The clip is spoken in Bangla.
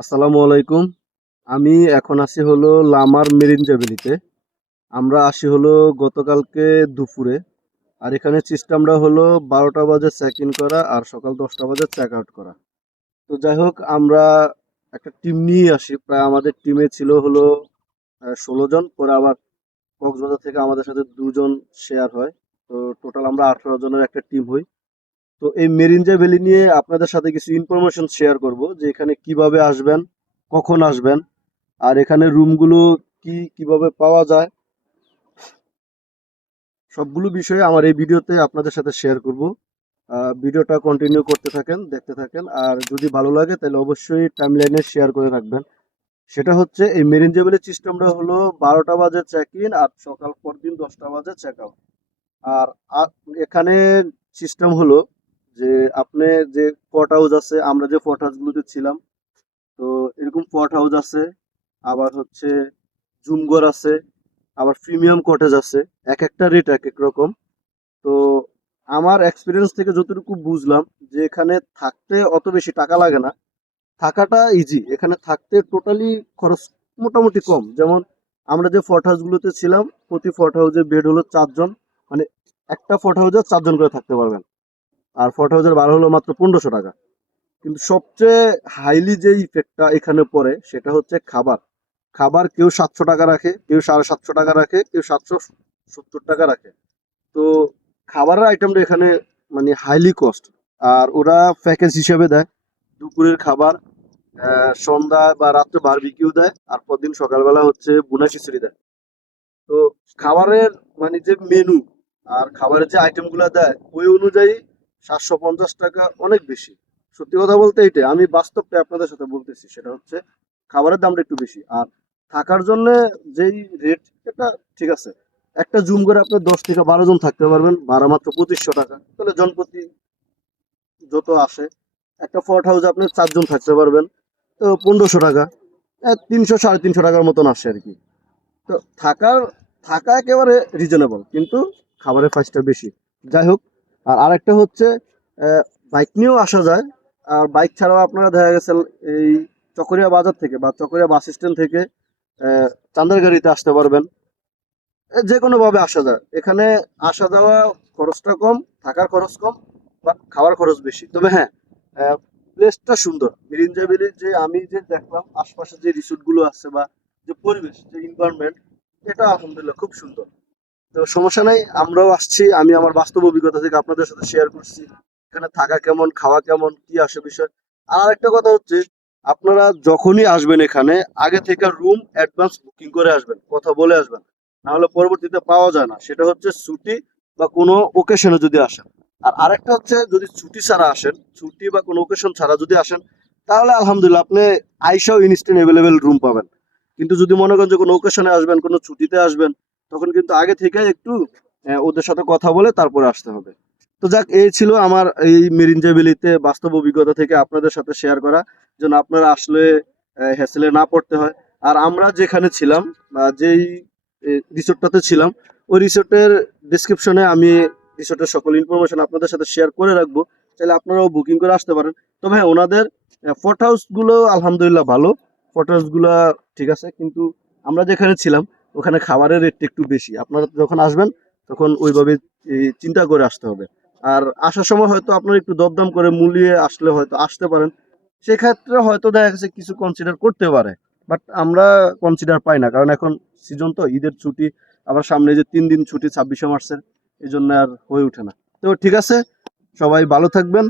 আসসালামু আলাইকুম। আমি এখন আছি হলো লামার মেরিন জেবিলিতে। আমরা আসি হলো গতকালকে দুপুরে। আর এখানে সিস্টেমটা হলো 12টা বাজে চেক ইন করা আর সকাল 10টা বাজে চেক আউট করা। তো যাই হোক আমরা একটা টিম নিয়ে আসি। প্রায় আমাদের টিমে ছিল হলো 16 জন। পরে আবার কক্সবাজার থেকে আমাদের সাথে 2 জন শেয়ার হয়। তো টোটাল আমরা 18 জনের একটা টিম হই। তো এই মেরিনজা ভ্যালি নিয়ে আপনাদের সাথে কিছু ইনফরমেশন শেয়ার করব যে এখানে কিভাবে আসবেন, কখন আসবেন, আর এখানে রুমগুলো কিভাবে পাওয়া যায়, সবগুলো বিষয়ে আমার এই ভিডিওতে আপনাদের সাথে শেয়ার করব। ভিডিওটা কন্টিনিউ করতে থাকেন, দেখতে থাকেন, আর যদি ভালো লাগে তাহলে অবশ্যই টাইমলাইনে শেয়ার করে রাখবেন। সেটা হচ্ছে এই মেরিন জেবেলের সিস্টেমটা হলো 12টা বাজে চেক ইন আর সকাল পরদিন 10টা বাজে চেক আউট। আর এখানে সিস্টেম হলো যে আপনি যে পট হাউস আছে, আমরা যে পট হাউসগুলোতে ছিলাম, তো এরকম পট হাউস আছে, আবার হচ্ছে জুমঘর আছে, আবার প্রিমিয়াম কটেজ আছে। এক একটা রেট এক এক রকম। তো আমার এক্সপিরিয়েন্স থেকে যতটুকু বুঝলাম যে এখানে থাকতে অত বেশি টাকা লাগে না, থাকাটা ইজি। এখানে থাকতে টোটালি খরচ মোটামুটি কম। যেমন আমরা যে ফর্ট হাউসগুলোতে ছিলাম, প্রতি ফর্ট হাউসে বেড হলো 4 জন, মানে একটা ফর্ট হাউসে 4 জন করে থাকতে পারবেন। আর ফর্ট হাউসের ভাড়া হলো মাত্র 1500 টাকা। কিন্তু সবচেয়ে হাইলি যে ইফেক্টটা এখানে পড়ে সেটা হচ্ছে খাবার। খাবার কেউ 700 টাকা রাখে, কেউ 750 টাকা রাখে, কেউ 770 টাকা রাখে। তো খাবারের আইটেমটা এখানে মানে হাইলি কস্ট। আর ওরা প্যাকেজ হিসেবে দেয় দুপুরের খাবার, সন্ধ্যা বা রাত্রে বারবিকিউ দেয়, আর পরদিন সকালবেলা হচ্ছে বুনা খিচুড়ি দেয়। তো খাবারের মানে যে মেনু আর খাবারের যে আইটেমগুলো দেয় ওই অনুযায়ী 750 টাকা অনেক বেশি। সত্যি কথা বলতে এইটাই, আমি বাস্তবটা আপনাদের সাথে বলতেছি, সেটা হচ্ছে খাবারের দামটা একটু বেশি। আর থাকার জন্য যেই রেট, এটা ঠিক আছে। একটা জুম করে আপনি 10 থেকে 12 জন থাকতে পারবেন, ভাড়া মাত্র 2500 টাকা। তাহলে জনপ্রতি যত আসে, একটা ফর্ট হাউস আপনি 4 জন থাকতে পারবেন, তো 1500 টাকা, 300 সাড়ে 300 টাকার মতন আসে আর কি। তো থাকার থাকা একেবারে রিজনেবল, কিন্তু খাবারের প্রাইসটা বেশি। যাই হোক, আর আরেকটা হচ্ছে বাইক নিয়েও আসা যায়। আর বাইক ছাড়াও আপনারা দেখা গেছে এই চকরিয়া বাজার থেকে বা চকরিয়া বাস স্ট্যান্ড থেকে চান্দারগাড়িতে আসতে পারবেন। যে কোনো ভাবে আসা যায় এখানে। আসা যাওয়া খরচটা কম, থাকার খরচ কম, বাট খাওয়ার খরচ বেশি। তবে হ্যাঁ, প্লেসটা সুন্দর। মিরিঞ্জা বিলির যে আমি যে দেখলাম আশপাশে যে রিসোর্ট গুলো আছে বা যে পরিবেশ, যে এনভায়রনমেন্ট, এটা আলহামদুলিল্লাহ খুব সুন্দর। তো সমস্যা নাই, আমরাও আসছি। আমি আমার বাস্তব অভিজ্ঞতা থেকে আপনাদের সাথে শেয়ার করছি এখানে থাকা কেমন, খাওয়া কেমন, কি আসে বিষয়। আর একটা কথা হচ্ছে, আপনারা যখনই আসবেন এখানে আগে থেকে রুম অ্যাডভান্স বুকিং করে আসবেন, কথা বলে আসবেন। না হলে পরবর্তীতে পাওয়া যায় না। সেটা হচ্ছে ছুটি বা কোনো ওকেশনে যদি আসেন। আর আরেকটা হচ্ছে, যদি ছুটি ছাড়া আসেন, ছুটি বা কোনো ওকেশন ছাড়া যদি আসেন, তাহলে আলহামদুলিল্লাহ আপনি আইসাও ইনস্ট্যান্ট অ্যাভেলেবেল রুম পাবেন। কিন্তু যদি মনে করেন যে কোনো ওকেশনে আসবেন, কোনো ছুটিতে আসবেন, তখন কিন্তু আগে থেকে একটু ওদের সাথে কথা বলে তারপরে আসতে হবে। তো যাক, এই ছিল আমার এই মেরিঞ্জা ভ্যালিতে বাস্তব অভিজ্ঞতা থেকে আপনাদের সাথে শেয়ার করা, যেন আপনারা আসলে হ্যাসেলে না পড়তে হয়। আর আমরা যেখানে ছিলাম বা যেই রিসোর্টটাতে ছিলাম, ওই রিসোর্টের ডিসক্রিপশনে আমি রিসোর্টের সকল ইনফরমেশন আপনাদের সাথে শেয়ার করে রাখবো। চাইলে আপনারাও বুকিং করে আসতে পারেন। তবে হ্যাঁ, ওনাদের ফর্ট হাউস গুলো আলহামদুলিল্লাহ ভালো। ফর্ট হাউস গুলা ঠিক আছে, কিন্তু আমরা যেখানে ছিলাম ওখানে খাবারের রেটটা একটু বেশি। আপনারা যখন আসবেন তখন ওইভাবে চিন্তা করে আসতে হবে। আর আসার সময় হয়তো আপনারা একটু দরদাম করে মূল্যে আসলে হয়তো আসতে পারেন। সেক্ষেত্রে হয়তো দেখা গেছে কিছু কনসিডার করতে পারে। বাট আমরা কনসিডার পাই না, কারণ এখন সিজন তো ঈদের ছুটি, আবার সামনে যে 3 দিন ছুটি 26শে মার্চের, এই জন্য আর হয়ে ওঠে না। তো ঠিক আছে, সবাই ভালো থাকবেন।